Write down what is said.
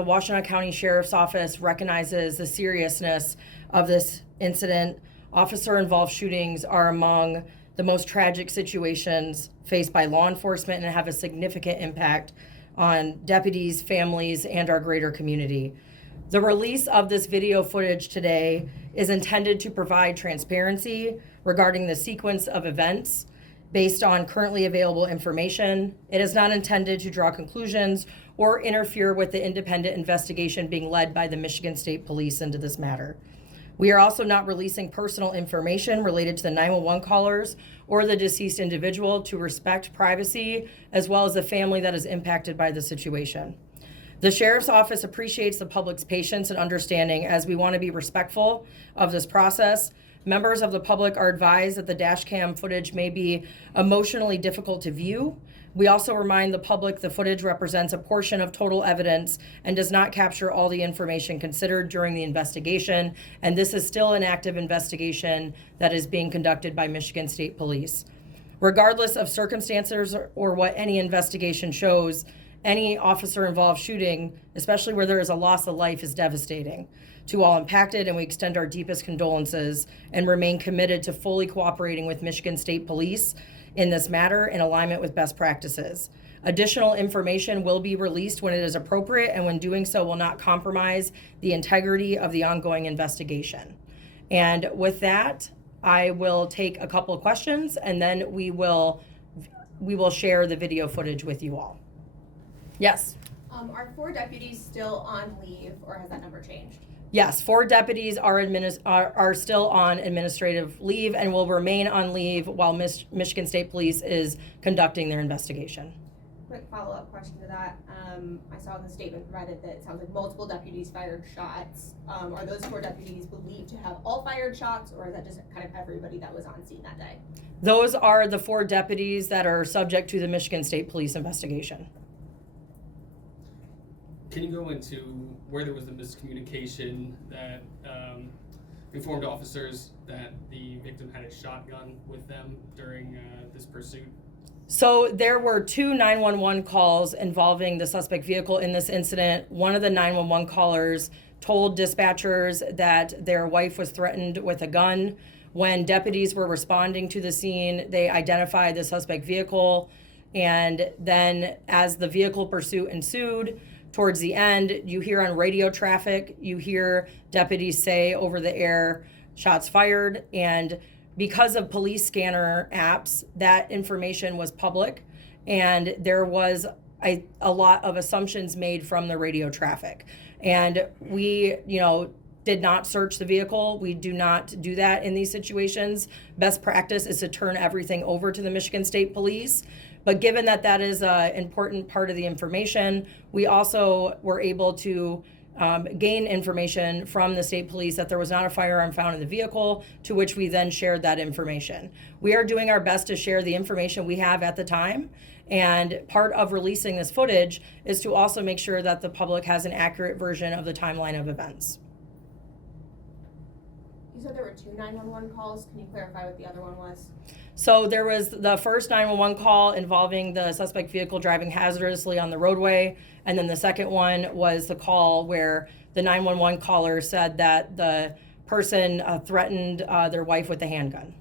the Washtenaw County Sheriff's Office recognizes the seriousness of this incident. Officer-involved shootings are among the most tragic situations faced by law enforcement and have a significant impact on deputies, families, and our greater community. The release of this video footage today is intended to provide transparency regarding the sequence of events based on currently available information. It is not intended to draw conclusions or interfere with the independent investigation being led by the Michigan State Police into this matter. We are also not releasing personal information related to the 911 callers or the deceased individual to respect privacy, as well as the family that is impacted by the situation. The Sheriff's Office appreciates the public's patience and understanding as we want to be respectful of this process. Members of the public are advised that the dash cam footage may be emotionally difficult to view. We also remind the public the footage represents a portion of total evidence and does not capture all the information considered during the investigation, and this is still an active investigation that is being conducted by Michigan State Police. Regardless of circumstances or what any investigation shows, any officer-involved shooting, especially where there is a loss of life, is devastating to all impacted, and we extend our deepest condolences and remain committed to fully cooperating with Michigan State Police in this matter in alignment with best practices. Additional information will be released when it is appropriate, and when doing so will not compromise the integrity of the ongoing investigation. And with that, I will take a couple of questions, and then we will share the video footage with you all. Yes. Are 4 deputies still on leave, or has that number changed? Yes, 4 deputies are still on administrative leave and will remain on leave while Michigan State Police is conducting their investigation. Quick follow-up question to that. I saw in the statement provided that it sounds like multiple deputies fired shots. Are those 4 deputies believed to have all fired shots, or is that just kind of everybody that was on scene that day? Those are the 4 deputies that are subject to the Michigan State Police investigation. Can you go into where there was the miscommunication that informed officers that the victim had a shotgun with them during this pursuit? So there were 2 911 calls involving the suspect vehicle in this incident. One of the 911 callers told dispatchers that their wife was threatened with a gun. When deputies were responding to the scene, they identified the suspect vehicle, and then as the vehicle pursuit ensued, towards the end, you hear on radio traffic, you hear deputies say over the air, shots fired. And because of police scanner apps, that information was public. And there was a lot of assumptions made from the radio traffic. And we, did not search the vehicle. We do not do that in these situations. Best practice is to turn everything over to the Michigan State Police. But given that that is an important part of the information, we also were able to gain information from the state police that there was not a firearm found in the vehicle, to which we then shared that information. We are doing our best to share the information we have at the time, and part of releasing this footage is to also make sure that the public has an accurate version of the timeline of events. You said there were 2 911 calls. Can you clarify what the other one was? So there was the first 911 call involving the suspect vehicle driving hazardously on the roadway. And then the second one was the call where the 911 caller said that the person threatened their wife with a handgun.